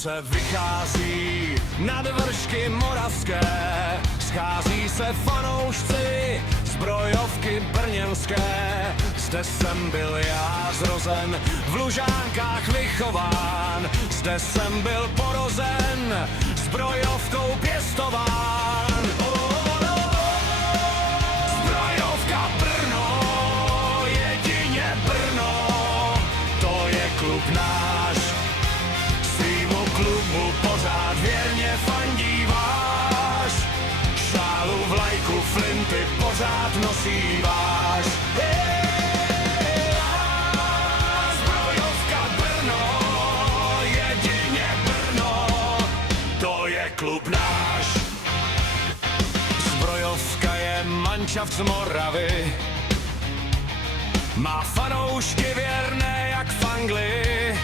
se vychází nad vršky moravské, schází se fanoušci zbrojovky brněnské. Zde jsem byl já zrozen, v Lužánkách vychován, zde jsem byl porozen, zbrojovkou pěstován. Zbrojovka Brno, jedině Brno, to je klub náš. Svýmu klubu pořád věrně fandíváš, šálu, vlajku, flinty pořád nosíváš. Zbrojovka Brno, jedině Brno, to je klub náš. Zbrojovka je manšaft z Moravy, má fanoušky věrné jak v Anglii.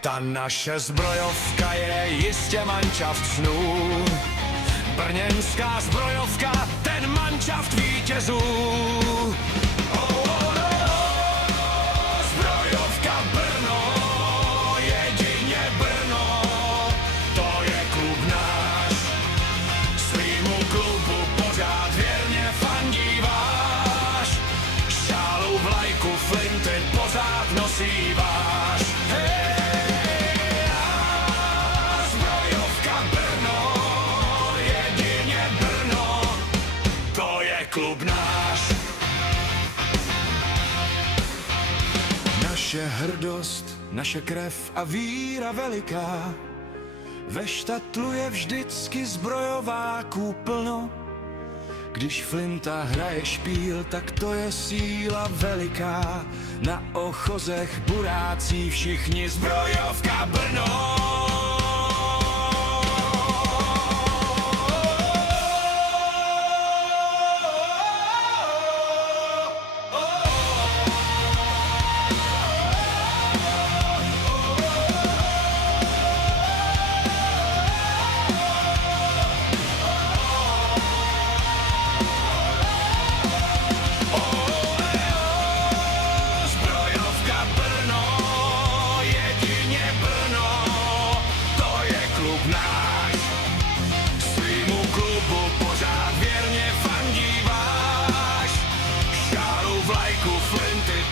Ta naše zbrojovka je jistě manšaft snů, brněnská zbrojovka, ten manšaft vítězů. Zbrojovka Brno, jedině Brno, to je klub náš. Svýmu klubu pořád věrně fandíváš, šálu, vlajku, flinty pořád nosíváš. Klub náš. Naše hrdost, naše krev a víra veliká, ve štatlu je vždycky zbrojováků plno. Když flinta hraje špíl, tak to je síla veliká, na ochozech burácí všichni zbrojovka Brno. Svýmu klubu pořád věrně fandíváš, šálu, vlajku, flinty